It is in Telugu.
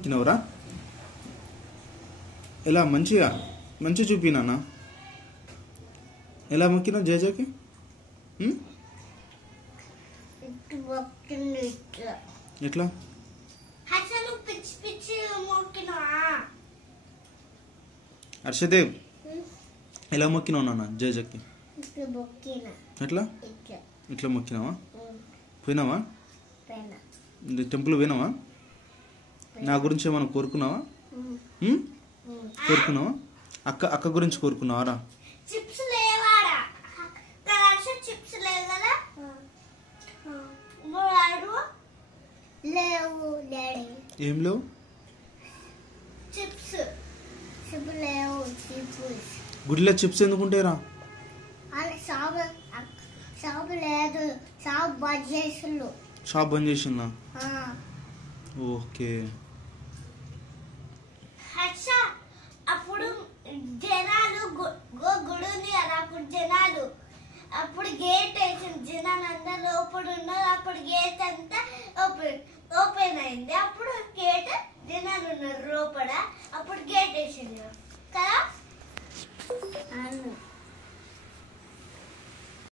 మొక్కినవరా? ఎలా మంచిగా చూపినానా? ఎలా మొక్కినావు జేజకి? ఎట్లా? హర్షదేవ్ ఎలా మొక్కినావు నాన్న జేజకి? ఎట్లా ఇట్లా మొక్కినావా? పోయినావా? టెంపుల్ పోయినావా? నా గురించి ఏమైనా కోరుకున్నావా? కోరుకున్నావా? అక్క గురించి కోరుకున్నావారా? ఏం లేవు? గుడిలో చిప్స్ ఎందుకుంటారా? షాప్ బంద్ చేసిందా? ఓకే. అప్పుడు జనాలు గుడి ఉంది కదా, అప్పుడు జనాలు అప్పుడు గేట్ వేసింది, జనాలు అందరు లోపల ఉన్నారు. అప్పుడు గేట్ అంతా ఓపెన్ అయింది. అప్పుడు గేట్ జనాలు ఉన్నారు లోపల, అప్పుడు గేట్ వేసింది కదా.